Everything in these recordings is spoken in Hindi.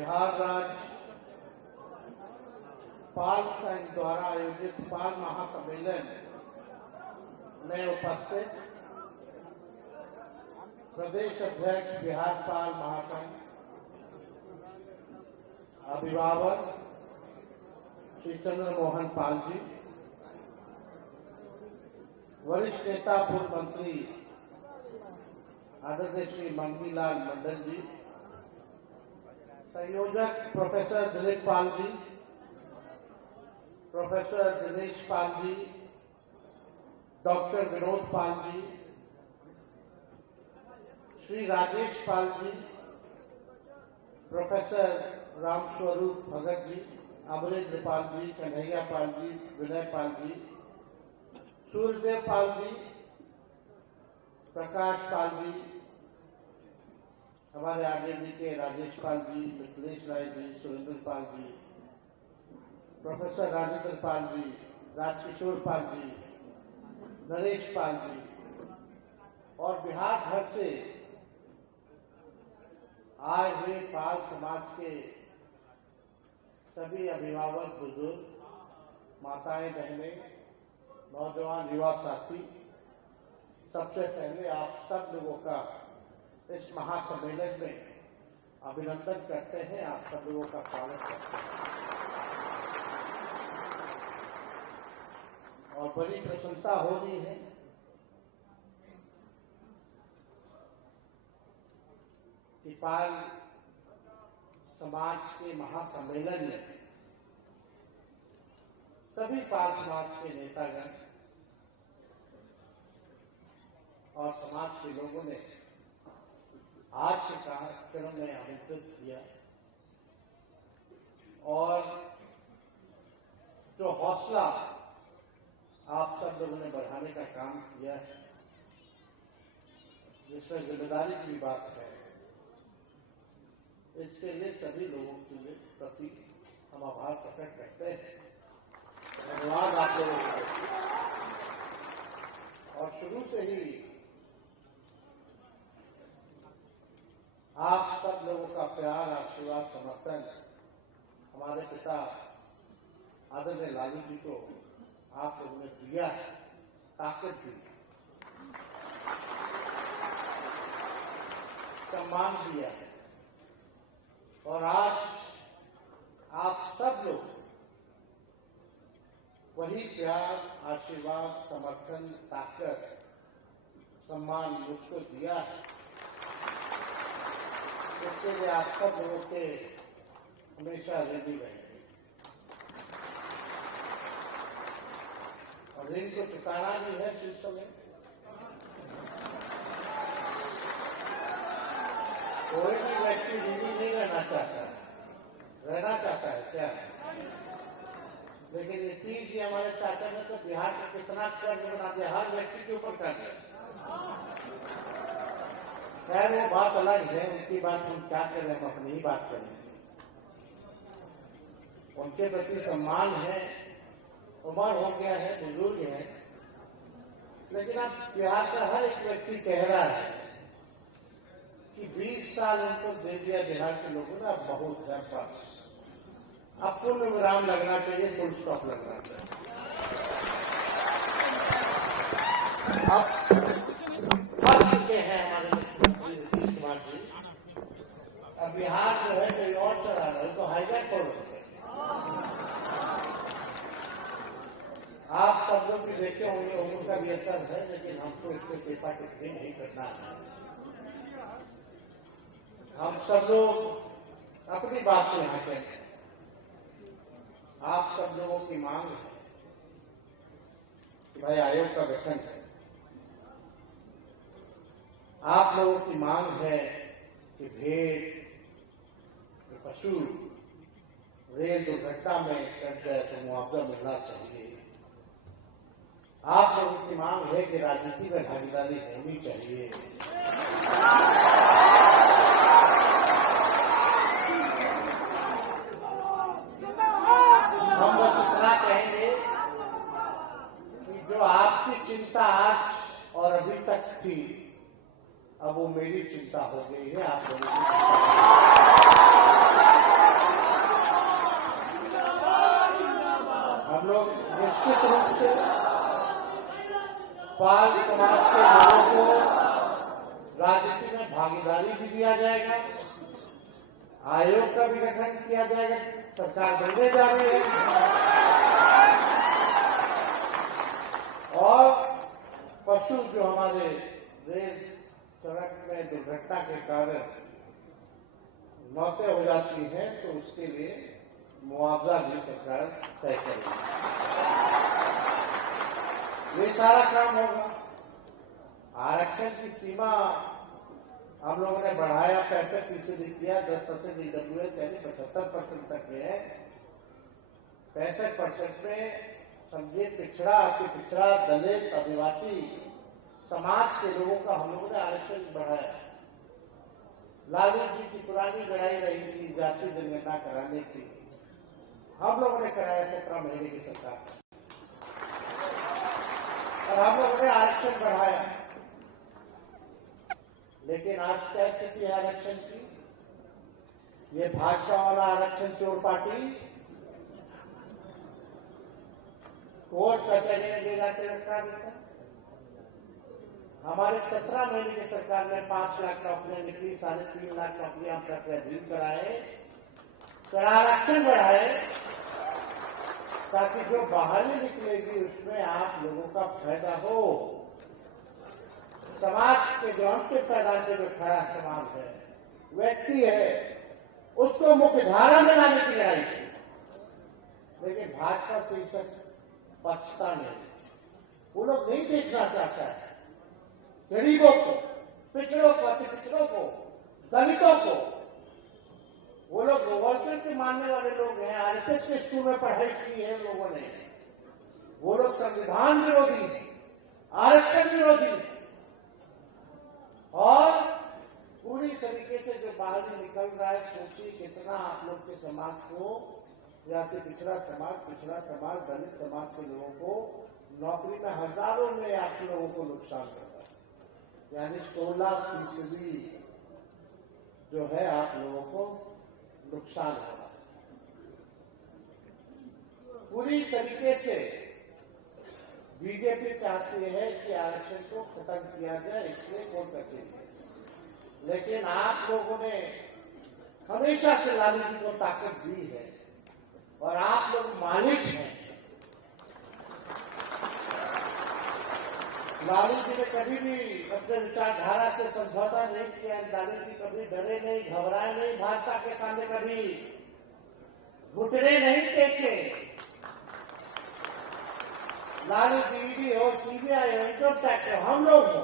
बिहार राज्य पाल संघ द्वारा आयोजित पाल महासम्मेलन में उपस्थित प्रदेश अध्यक्ष बिहार पाल महासंघ, अभिभावक श्री चंद्र मोहन पाल जी, वरिष्ठ नेता पूर्व मंत्री आदरणीय श्री मंगीलाल मंडल जी, संयोजक professor Dilip Pal ji, professor Dinesh Pal ji, doctor Vinod Pal ji, Shri Rajesh Pal ji, professor Ramswaroop Bhagat ji, Amarendra Pal ji, Kanhaiya Pal ji, विनय पाल जी, सूर्यदेव पाल जी, प्रकाश पाल जी, हमारे आगे जी के राजेश पाल जी, मिथिलेश राय जी, सुरेंद्र पाल जी, प्रोफेसर राजेंद्र पाल जी, राजकिशोर पाल जी, नरेश पाल जी और बिहार भर से आए हुए पाल समाज के सभी अभिभावक, बुजुर्ग, माताएं, बहनें, नौजवान, युवा साथी, सबसे पहले आप सब लोगों का इस महासम्मेलन में अभिनंदन करते हैं। आप सब लोगों का स्वागत करते हैं और बड़ी प्रसन्नता हो रही है कि पाल समाज के महासम्मेलन में सभी पाल समाज के नेतागण और समाज के लोगों ने आज के कार्यक्रम में आमंत्रित किया और जो हौसला आप सब लोगों ने बढ़ाने का काम किया है, जिसमें जिम्मेदारी की बात है, इसके लिए सभी लोगों के प्रति हम आभार प्रकट करते हैं। धन्यवाद आप लोगों को। और शुरू से ही आप सब लोगों का प्यार, आशीर्वाद, समर्थन हमारे पिता आदरणीय लालू जी को आप लोगों ने दिया है, ताकत दी, सम्मान दिया है और आज आप सब लोग वही प्यार, आशीर्वाद, समर्थन, ताकत, सम्मान मुझको दिया है। इसके लिए आप सब लोगों के हमेशा ऋणी रहेंगे और ऋण को चुकाना भी है इस समय। कोई भी व्यक्ति ऋणी नहीं रहना चाहता है, रहना चाहता है क्या? लेकिन नीतीश जी हमारे चाचा ने तो बिहार का कितना कर्ज बना दिया, हर व्यक्ति के ऊपर कर्ज है। खैर वो बात अलग है, उनकी बात हम क्या करें, हम अपनी ही बात करें। उनके प्रति सम्मान है, उम्र हो गया है, बुजुर्ग है, लेकिन अब बिहार का हर एक व्यक्ति कह रहा है कि 20 साल उनको दे दिया बिहार के लोगों ने, अब बहुत है, बस अब पूर्ण विराम लगना चाहिए, फुल स्टॉप लगना चाहिए। अब बढ़ चुके हैं हमारे मुख्यमंत्री नीतीश कुमार जी, अब बिहार जो है कोई और चला रहा है, तो हाईजैक कर रहे हैं। आप सब लोग भी देखे होंगे, उम्र का भी असर है, लेकिन हमको इसको कृपा टिप्पणी नहीं करना है। हम सब लोग अपनी बात को यहाँ कहते हैं। आप सब लोगों की मांग है कि भाई आयोग का गठन है, आप लोगों की मांग है कि भेड़, पशु रेल दुर्घटना में कट जाए तो मुआवजा मिलना चाहिए। आप लोगों की मांग है कि राजनीति में भागीदारी होनी चाहिए। हम बस इतना कहेंगे कि जो आपकी चिंता आज और अभी तक थी, अब वो मेरी चिंता हो गई है, आप लोगों की। हम लोग निश्चित रूप से पाल समाज के लोगों को राजनीति में भागीदारी भी दिया जाएगा, आयोग का भी गठन किया जाएगा, सरकार बनने जा रही है। और पशु जो हमारे रेल सड़क में दुर्घटना के कारण मौतें हो जाती हैं, तो उसके लिए मुआवजा भी सरकार तय करेगी। ये सारा काम होगा। आरक्षण की सीमा हम लोगों ने बढ़ाया, 65% किया, 10% ईडब्ल्यूएस यानी 75% तक है। 65% में समझिए पिछड़ा, अति पिछड़ा, दलित, आदिवासी समाज के लोगों का हम लोगों ने आरक्षण बढ़ाया। लालू जी की पुरानी लड़ाई रही थी जाति जनगणना कराने की, हम लोगों ने कराया 17 महीने की सरकार, और हम लोगों ने आरक्षण बढ़ाया। लेकिन आज क्या स्थिति है आरक्षण की? ये भाजपा वाला आरक्षण चोर पार्टी कोर्ट कचहरी में ले जाके रखा देता। हमारे 17 महीने की सरकार में 5 लाख नौकरियां निकली, 3.5 लाख नौकरियां प्रत्याधिन कराए, फिर आरक्षण बढ़ाए, ताकि जो बहाली निकलेगी उसमें आप लोगों का फायदा हो। समाज के जो अंतिम पैदान से जो खड़ा समाज है, व्यक्ति है, उसको मुख्य धारा में लाने की लड़ाई थी। लेकिन भाजपा शीर्षक पक्षता नहीं, वो लोग नहीं देखना चाहता है गरीबों को, पिछड़ों को, अति पिछड़ों को, दलितों को। वो लोग गोवर्धन के मानने वाले लोग हैं, आरएसएस के स्कूल में पढ़ाई की है लोगों ने। वो लोग संविधान विरोधी हैं, आरक्षण विरोधी हैं, और पूरी तरीके से जो बाहर निकल रहा है, सोचिए कितना आप लोग के समाज को, या कि पिछड़ा समाज, दलित समाज के लोगों को नौकरी में हजारों में आप लोगों को नुकसान करता है। यानी 16% जो है आप लोगों को नुकसान हो रहा है। पूरी तरीके से बीजेपी चाहती है कि आरक्षण को खत्म किया जाए, इसलिए कोर्ट कचहरी। लेकिन आप लोगों ने हमेशा से लालू जी को ताकत दी है, और आप लोग मालिक हैं। लालू जी ने कभी भी अपने विचारधारा से समझौता नहीं किया, लालू जी कभी डरे नहीं, घबराए नहीं, भाजपा के सामने कभी घुटने नहीं टेके। लालू जी ईडी हो, सीबीआई हो, इनकम टैक्स हो, हम लोग हो,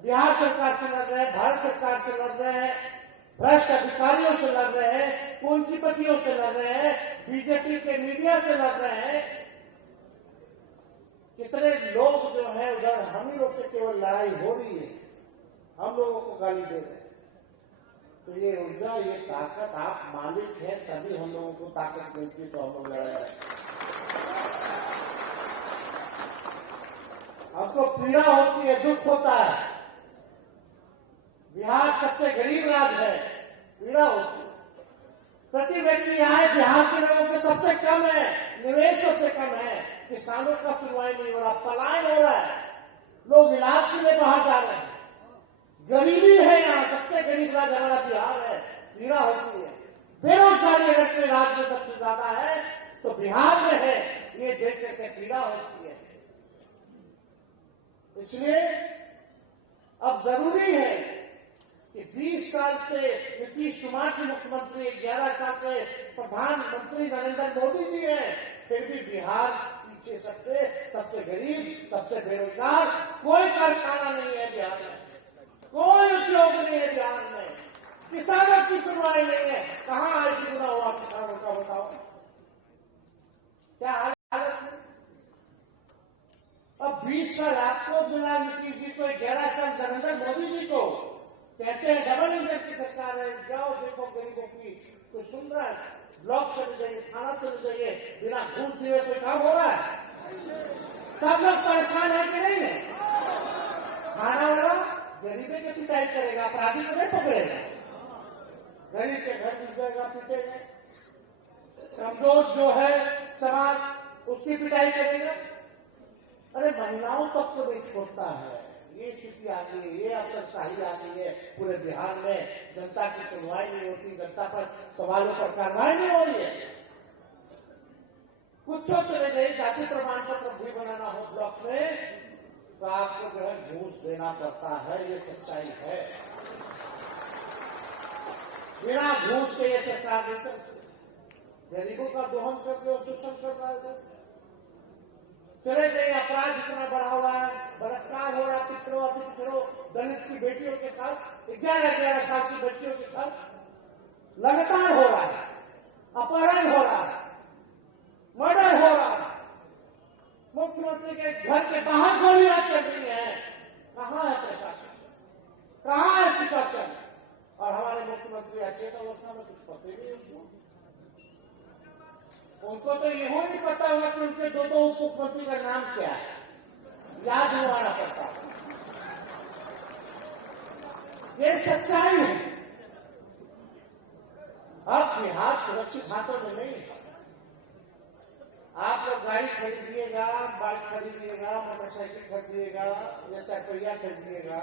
बिहार सरकार से लड़ रहे हैं, भारत सरकार से लड़ रहे हैं, भ्रष्ट अधिकारियों से लड़ रहे हैं, पूंजीपतियों से लड़ रहे हैं, बीजेपी के मीडिया से लड़ रहे हैं। कितने लोग जो है उधर हम ही लोग से केवल लड़ाई हो रही है, हम लोगों को गाली दे रहे हैं। तो ये ऊर्जा, ये ताकत, आप मालिक हैं तभी हम लोगों को ताकत मिलती, तो हम लोग लड़ रहे हैं। हमको पीड़ा होती है, दुख होता है। बिहार सबसे गरीब राज्य है, पीड़ा होती है। प्रति व्यक्ति यहाँ बिहार के लोगों के सबसे कम है, निवेश सबसे कम है, किसानों का सुनवाई नहीं हो रहा, पलायन हो रहा है, लोग इलाज के लिए बाहर जा रहे हैं, गरीबी है, यहाँ सबसे गरीब राज्य हमारा बिहार है, पीड़ा होती है। बेरोजगारी अगर के राज्य में सबसे ज्यादा है तो बिहार में है, ये देख करके पीड़ा होती है। इसलिए अब जरूरी है कि 20 साल से नीतीश कुमार जी मुख्यमंत्री, 11 साल से प्रधानमंत्री नरेंद्र मोदी जी हैं, फिर भी बिहार पीछे सबसे गरीब, सबसे बेरोजगार, कोई कारखाना नहीं है बिहार में, कोई उद्योग नहीं है बिहार में, किसानों की सुनवाई नहीं है। कहां आज गुना हुआ किसानों का, बताओ क्या हालत है? अब 20 साल आपको मिला नीतीश जी को, 11 साल नरेंद्र मोदी जी को। कहते हैं डबल इंजन की सरकार है, जाओ देखो गरीबों की, कोई सुन रहा है? ब्लॉक चले जाइए, थाना चले जाइए, बिना घूस दिए कोई काम हो रहा है? सब लोग परेशान है कि नहीं है? खाना वाला पिटाई करेगा, अपराधी को नहीं पकड़ेगा। गरीब के घर घुस जाएगा, पीटेगा। कमजोर जो है समाज उसकी पिटाई करेगा। अरे महिलाओं तक तो नहीं छोड़ता है। ये स्थिति आ गई, ये अफसरशाही आ गई है पूरे बिहार में। जनता की सुनवाई नहीं होती, जनता पर सवालों पर कार्रवाई नहीं हो रही है। कुछ चले गए, जाति प्रमाण पत्र भी बनाना हो ब्लॉक में तो आपको जो है घूस देना पड़ता है। ये सच्चाई है। बिना घूस के ये सरकार नहीं करती। गरीबों का दोहन कर दो, शोषण कर रहा है। चले गए, अपराध इतना बढ़ा हुआ है, बलात्कार हो रहा, पिछड़ो अति पिछड़ो दलित की बेटियों के साथ, 11-11 साल की बच्चियों के साथ लगातार हो रहा है। अपहरण हो रहा है, मर्डर हो रहा है। मुख्यमंत्री के घर के बाहर गोलियां चल रही है। कहां है प्रशासन, कहां है सुशासन? और हमारे मुख्यमंत्री अचेत अवस्था में कुछ पता ही नहीं। उनको तो यही नहीं पता होगा कि उनके दो उप मुख्यमंत्री का नाम क्या है, याद दिलाना पड़ता है। ये सच्चाई है। अब बिहार सुरक्षित हाथों में नहीं है। आप लोग गाड़ी खरीदिएगा, बाइक खरीदिएगा, मोटरसाइकिल खरीदिएगा या चारपहिया खरीदिएगा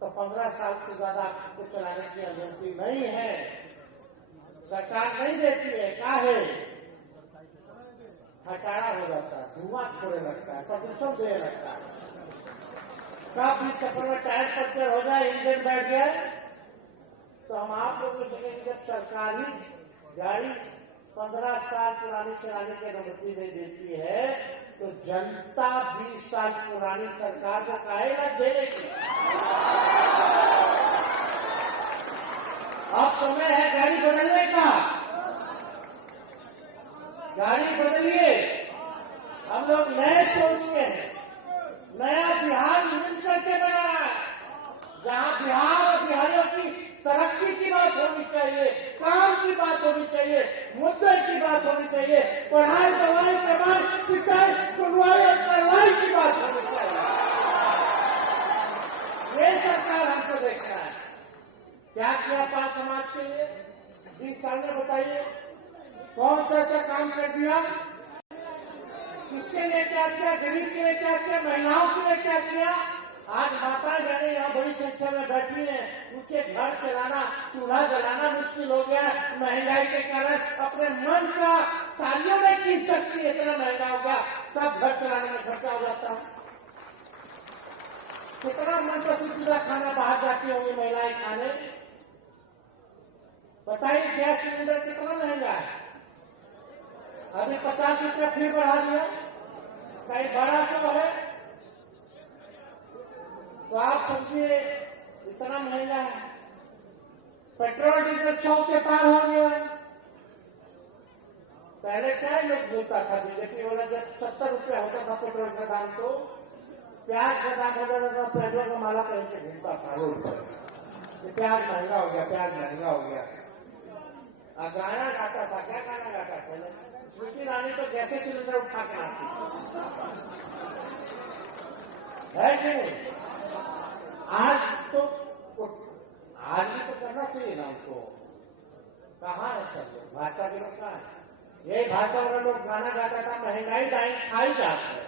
तो 15 साल से ज्यादा आपको चलाने की अनुमति नहीं है। सरकार नहीं देती है। क्या है, हटाड़ा हो जाता है, धुआं छोड़ने लगता है, प्रदूषण देने लगता है। कब भी चक्कर में टायर पंक्चर हो जाए, इंजन बैठ जाए तो हम आप लोगों से कहेंगे जब सरकारी गाड़ी 15 साल पुरानी चलाने की अनुमति नहीं देती है तो जनता 20 साल पुरानी सरकार को काहेगा देगी। अब समय है गाड़ी बदलने का। गाड़ी बदलिए। हम लोग नए सोच के हैं, नया बिहार मिल करके बना है, जहां बिहार और बिहारियों की तरक्की की बात होनी चाहिए, काम की बात होनी चाहिए, मुद्दे की बात होनी चाहिए, पढ़ाई दवाई समाज सिंचाई सुनवाई और कार्रवाई की बात होनी चाहिए। ये सरकार हमको देखना है। क्या किया 5 समाज के लिए 20 साल में, बताइए कौन सा ऐसा काम कर दिया? किसके लिए क्या किया? गरीब के लिए क्या किया? महिलाओं के लिए क्या किया? आज माता जाने यहाँ बड़ी संख्या में बैठी है, उनके घर चलाना, चूल्हा जलाना मुश्किल हो गया महंगाई के कारण। अपने मन का सालियों में कीन सकती है, इतना महंगा हो गया, सब घर चलाने में खर्चा हो जाता है। कितना मनपसंदीदा खाना बाहर जाती होंगी महिलाएं खाने। बताइए गैस सिलेंडर कितना महंगा है। अभी 50 रुपया फिर बढ़ा दिया, कहीं बड़ा तो है तो आप समझिए इतना महंगा है। पेट्रोल डीजल 100 के पार हो गया। पहले क्या लोग बोलता था बीजेपी वाला, जब 70 रुपया होता था पेट्रोल का दाम तो प्याज का दाम हो जाता था, पेट्रोल का माला कहीं से घूमता था रोड पर, प्याज महंगा हो गया, प्याज महंगा हो गया। गाना गाता था, क्या गाना गाता था? स्मृति ईरानी तो गैसे सिलेंडर उठा के आती है कि नहीं? आज भी तो करना चाहिए ना उनको। कहाँ है सब लोग? भाजपा के लोग कहाँ है? यही भाजपा वाला लोग गाना गाता था, महंगाई डाइन खाई जाती है।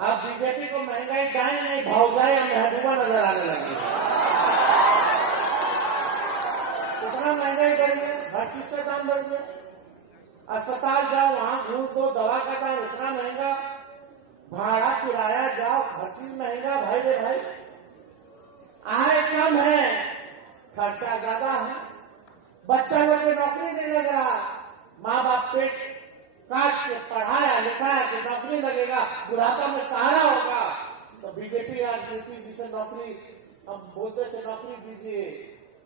अब बीजेपी को महंगाई डाइन नहीं, भौजाई या महबूबा नजर आने लगी। कितना महंगाई बढ़ गया, हर चीज का दाम बढ़ गया। अस्पताल जाओ, वहां घूस दो, दवा का दाम इतना महंगा, भाड़ा किराया जाओ, हर चीज महंगा। भाई रे भाई, आय कम है, खर्चा ज्यादा है, बच्चा लोग को नौकरी नहीं लग रहा, माँ बाप पेट काट के पढ़ाया लिखाया कि नौकरी लगेगा, बुढ़ापा में सहारा होगा। तो बीजेपी राजनीति जिसे नौकरी हम बोलते थे नौकरी दीजिए,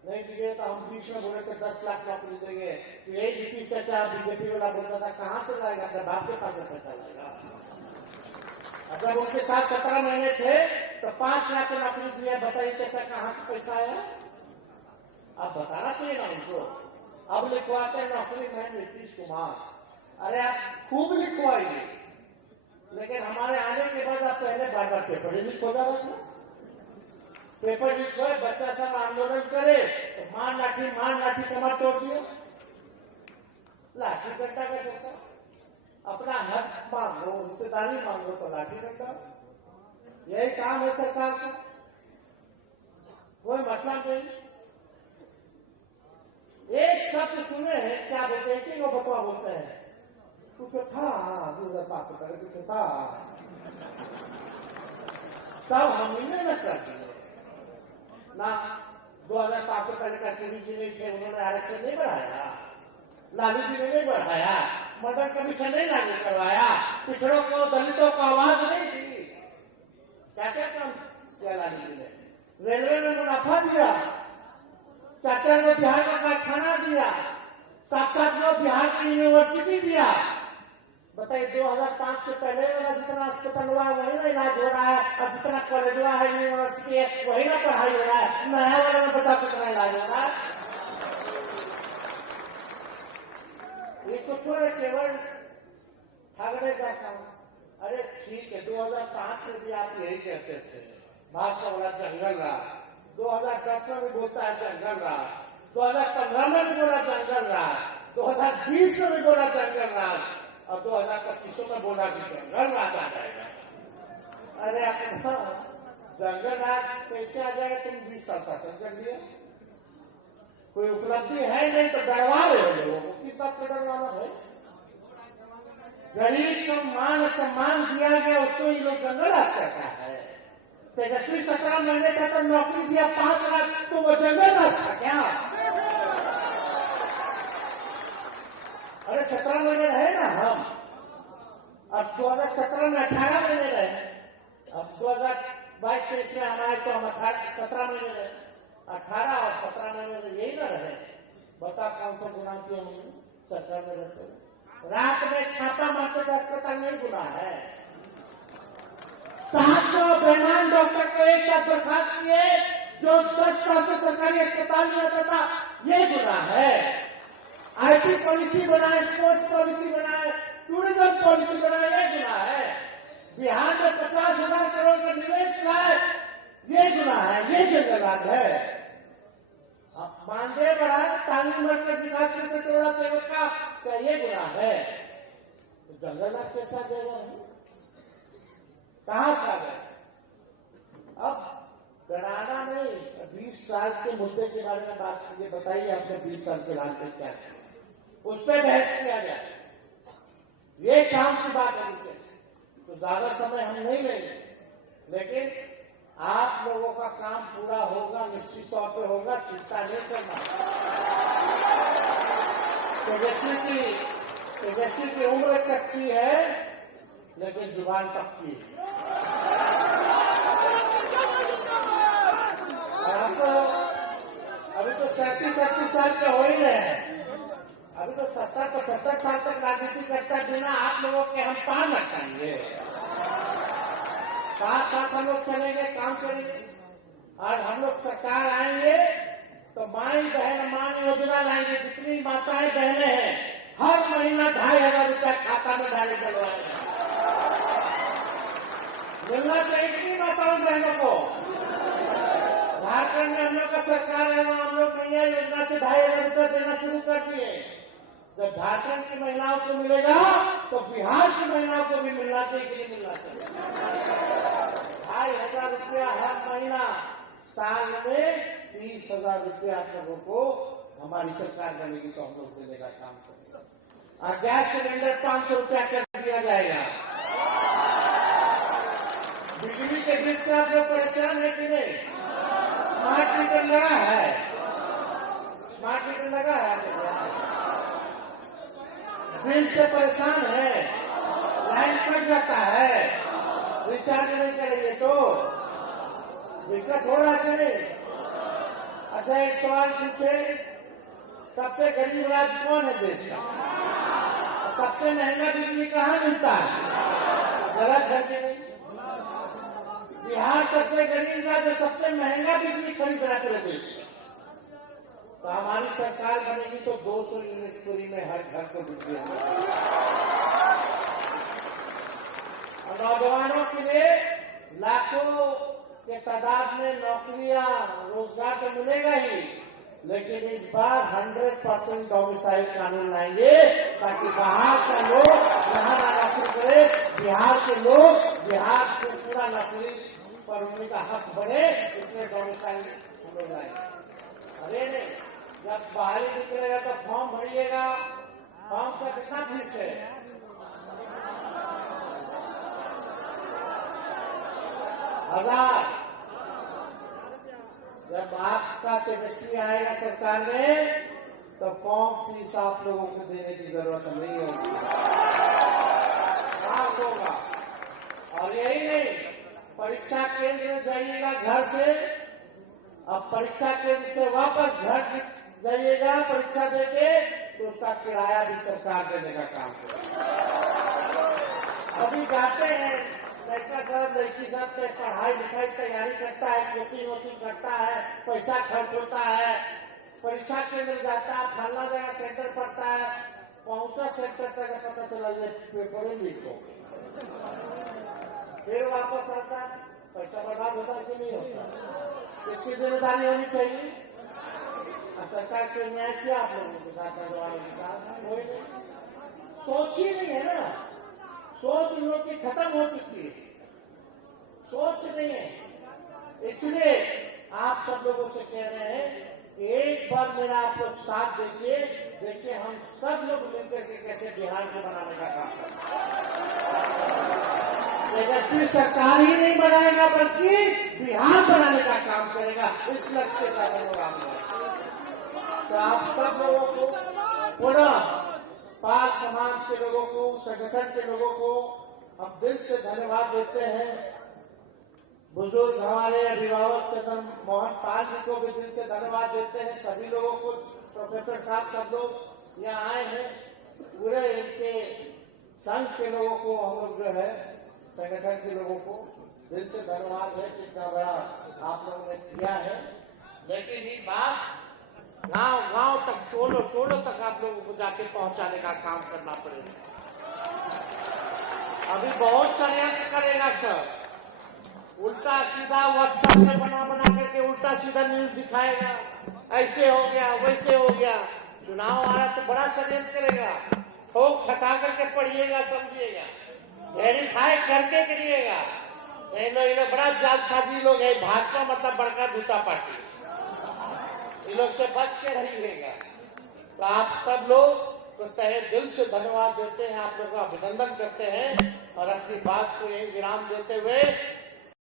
नहीं दीजिए तो हम बीच में बोले थे 10 लाख नौकरी देंगे। तो यही नीतीश चाचा बीजेपी वाला बोलता था, कहां से लाएगा? अपने बाप के पास से पैसा लाएगा। जब उनके साथ 17 महीने थे तो 5 लाख की नौकरी दी है। बताइए चाचा कहां से पैसा आया? अब बताना चाहिए ना उनको। अब लिखवाते हैं नौकरी में नीतीश कुमार। अरे आप खूब लिखवाइए, लेकिन हमारे आने के बाद आप पहले बार-बार पेपर ही लीक हो जा रहा था। पेपर लीक हो, बच्चा सब आंदोलन करे तो मार लाठी कमर तोड़ दियो। लाठी डंडा का चलता, अपना हक मांगो, हिस्सेदारी मांगो तो लाठी डंडा। यही काम है सरकार का, कोई मतलब नहीं। एक शब्द सुने हैं, क्या बोलते हैं कि वो बकवा बोलते हैं, कुछ था 2005 कुछ था, सब हम ही ने कर दिए ना। 2005 से पहले का टीवी जी नहीं थे, उन्होंने आरक्षण नहीं बढ़ाया, लालू जी ने नहीं बढ़ाया, मर्डर कमीशन नहीं लागू करवाया, पिछड़ों को दलितों को आवाज नहीं दी। क्या क्या काम किया लालू जी ने? रेलवे में मुनाफा दिया, 4 को बिहार का कारखाना दिया, 7 को बिहार की यूनिवर्सिटी दिया। बताइए 2005 के पहले वाला जितना अस्पताल हुआ वही ना इलाज हो रहा है, और जितना कॉलेज हुआ है, यूनिवर्सिटी है, वही ना पढ़ाई हो रहा है। नया वाला में बता कितना इलाज हो रहा है। ये तो छोड़े, केवल ठगने का काम। अरे ठीक है, 2005 में भी आप यही कहते थे भाजपा वाला जंगल रहा, 2010 में भी बोलता है जंगल रहा, 2015 में भी बोला जंगल रहा, 2020 में भी बोला जंगल रहा, और 2025 में बोला कि जंगल राज आ जाएगा। अरे अपना जंगल राज कैसे आ जाएगा? तुम 20 साल शासन कर लिया, कोई उपलब्धि है नहीं तो डरवा रहे हो लोगों को। किस बात का डरवाना है? गरीब को मान सम्मान दिया गया, उसको ये लोग जंगल राज करता है। तेजस्वी 17 महीने का तो नौकरी दिया 5 लाख, तो वो जंगल राज था क्या? अरे 17 महीने रहे ना हम, अब 2017 में 18 महीने रहे, अब 2022-23 में हमारे तो हम 17 महीने रहे, 18 और 17 महीने तो यही ना रहे। बता कौन सा गुना किया हमने सरकार में रहते हुए? रात में छापा मारते तो अस्पताल नहीं गुना है। 700 बेईमान डॉक्टर को एक साथ बर्खास्त किए, जो 10 साल से सरकारी अस्पताल में होता था, ये गुना है। आईटी पॉलिसी बनाए, स्पोर्ट्स पॉलिसी बनाए, टूरिज्म पॉलिसी बनाए, ये गुना है। बिहार में 50,000 करोड़ का निवेश लाए, ये गुना है, ये जंगलराज है। मानदेय बढ़ाए, तालीम मरकज विकास के टोला सेवक का, क्या ये गुना है? तो जंगलराज कैसा जाएगा? कहां से आ गए? अब डराना नहीं, 20 साल के मुद्दे के बारे में बात कीजिए। बताइए आपने 20 साल के राज में क्या किया, उस पर बहस किया जाए। ये काम की बात होनी चाहिए, तो ज्यादा समय हम नहीं लेंगे, लेकिन आप लोगों का काम पूरा होगा, निश्चित तौर पर होगा, चिंता नहीं करना। तेजस्वी की उम्र कच्ची है, लेकिन जुबान पक्की है। आप अभी तो 37 साल के हो ही रहे हैं, अभी तो 70-75 साल तक राजनीति करता बिना आप लोगों के हम पार लगाएंगे। साथ साथ हम लोग चलेंगे, काम करेंगे, और हम लोग सरकार आएंगे तो माई बहन मान योजना लाएंगे। जितनी माताएं बहनें हैं, हर महीना 2,500 रुपया खाता में डाले डलवाएंगे। मिलना चाहिए कि नहीं माताओं बहनों को? झारखंड में हम लोग का सरकार है, वहां हम लोग मैया योजना से 2,500 रुपया देना शुरू कर दिए। जब झारखंड की महिलाओं को मिलेगा तो बिहार की महिलाओं को भी मिलना चाहिए कि नहीं मिलना चाहिए? 2,500 रुपया हर महीना, साल में 30,000 रुपया आप लोगों को हमारी सरकार बनेगी तो हम लोग देने का काम करेंगे। और गैस सिलेंडर 500 रुपया कर दिया जाएगा। बिजली के बिल से आप लोग परेशान है कि नहीं? स्मार्ट मीटर लगा है, स्मार्ट मीटर लगा है, बिल से परेशान है, लाइन कट जाता है, रिचार्ज नहीं करेंगे तो दिक्कत हो रहा है नहीं? अच्छा एक सवाल पूछे, सबसे गरीब राज्य कौन है देश का? सबसे महंगा बिजली कहाँ मिलता है? गलत है कि नहीं? बिहार सबसे गरीब राज्य, सबसे महंगा बिजली खरीद रहा है देश का। तो हमारी सरकार बनेगी तो 200 यूनिट फ्री में हर घर को बिजली मिलेगी। और नौजवानों के लिए लाखों के तादाद में नौकरियां रोजगार तो मिलेगा ही, लेकिन इस बार 100% डोमिसाइल कानून लाएंगे ताकि बाहर का लोग यहाँ ना नौकरी करे, बिहार के लोग बिहार को पूरा नौकरी पर उनका हक बढ़े, इसलिए डोमिसाइल हम लोग लाएंगे। अरे नहीं, जब बाहरी निकलेगा तो फॉर्म भरिएगा, फॉर्म का कितना फीस है? 1000। जब आपका केमिस्ट्री आएगा सरकार में तो फॉर्म फीस आप लोगों को देने की जरूरत नहीं होगी, पास होगा। और यही नहीं, परीक्षा केंद्र जाइएगा घर से, अब परीक्षा केंद्र से वापस घर जाइएगा परीक्षा देके, तो उसका किराया भी सरकार देने का काम करेगा। अभी जाते हैं लड़का सब लड़की सब से पढ़ाई लिखाई तैयारी करता है, कोचिंग वोचिंग करता है, पैसा खर्च होता है, परीक्षा केंद्र जाता है, फलना जगह सेंटर पड़ता है, पहुंचा सेंटर तक पता चला पेपर लीक हो, फिर वापस आता, पैसा बर्बाद होता कि नहीं होता? इसकी जिम्मेदारी होनी चाहिए। सरकार को न्याय किया आप लोगों के साथ, नौजवानों के साथ कोई नहीं, सोच ही नहीं है ना, सोच लोग की खत्म हो चुकी है, सोच नहीं है। इसलिए आप सब लोगों से कह रहे हैं, एक बार मेरा आप लोग साथ देखिए हम सब लोग मिलकर के कैसे बिहार को बनाने का काम करें। तेजस्वी सरकार ही नहीं बनाएगा बल्कि बिहार बनाने का काम करेगा, इस लक्ष्य के साथ हम लोग आगे। तो आप सब लोगों को पुनः पाल समाज के लोगों को, संगठन के लोगों को हम दिल से धन्यवाद देते हैं। बुजुर्ग हमारे अभिभावक चंदन मोहन पाल जी को भी दिल से धन्यवाद देते हैं। सभी लोगों को, प्रोफेसर साहब सब लोग यहाँ आए हैं, पूरे इनके संघ के लोगों को, हम लोग जो है संगठन के लोगों को दिल से धन्यवाद है कि इतना बड़ा आप लोगों ने किया है। लेकिन ये बात गांव गांव तक, टोलों टोलों तक आप लोगों को जाके पहुंचाने का काम करना पड़ेगा। अभी बहुत षड्यंत्र करेगा सर, उल्टा सीधा व्हाट्सएप में बना करके उल्टा सीधा न्यूज दिखाएगा, ऐसे हो गया वैसे हो गया। चुनाव आ रहा तो बड़ा षड्यंत्र करेगा, ठोक खटा करके पढ़िएगा, समझिएगा, वेरीफाई करके करिएगा। ये लोग बड़ा जालसाजी लोग है, भाजपा मतलब बड़का दूसरा पार्टी, इन लोग से बच के रहिएगा। तो आप सब लोग को तहे दिल से धन्यवाद देते हैं, आप लोग का अभिनंदन करते हैं और अपनी बात को यही विराम देते हुए